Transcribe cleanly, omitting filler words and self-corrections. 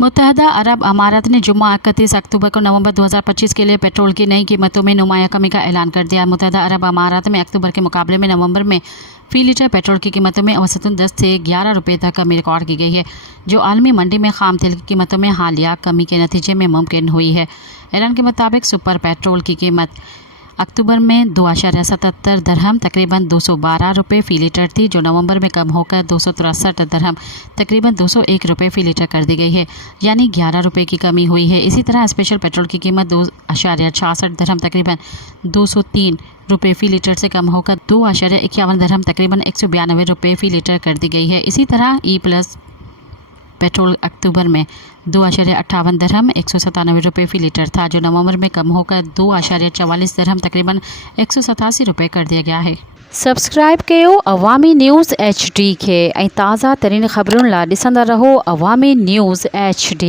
मुत्तहदा अरब अमारात ने जुम्मा 31 अक्टूबर को नवंबर 2025 के लिए पेट्रोल की नई कीमतों में नुमाया कमी का ऐलान कर दिया। मुत्तहदा अरब अमारात में अक्टूबर के मुकाबले में नवंबर में फ़ी लीटर पेट्रोल की कीमतों में औसतन 10 से 11 रुपये तक कमी रिकॉर्ड की गई है, जो आलमी मंडी में खाम तेल की कीमतों में हालिया कमी के नतीजे में मुमकिन हुई है। ऐलान के मुताबिक सुपर पेट्रोल की कीमत अक्टूबर में 2.77 दरहम तकरीबन 212 रुपये फ़ी लीटर थी, जो नवंबर में कम होकर 263 दरहम तकरीबन 201 रुपये फ़ी लीटर कर दी गई है, यानी 11 रुपये की कमी हुई है। इसी तरह स्पेशल पेट्रोल की कीमत 2.66 दरहम तकरीबन 203 रुपये फ़ी लीटर से कम होकर 2.51 दरहम तकरीबन 192 रुपये फ़ी लीटर कर दी गई है। इसी तरह E+ पेट्रोल अक्टूबर में 2.58 दरहम 197 रुपये फ़ी लीटर था, जो नवंबर में कम होकर 2.44 दरहम तकरीबन 187 रुपये कर दिया गया है। सब्सक्राइब कयो अवामी न्यूज़ HD खे ऐं ताज़ा तरीन ख़बरुनि लाइ ॾिसंदा रहो अवामी न्यूज़ HD।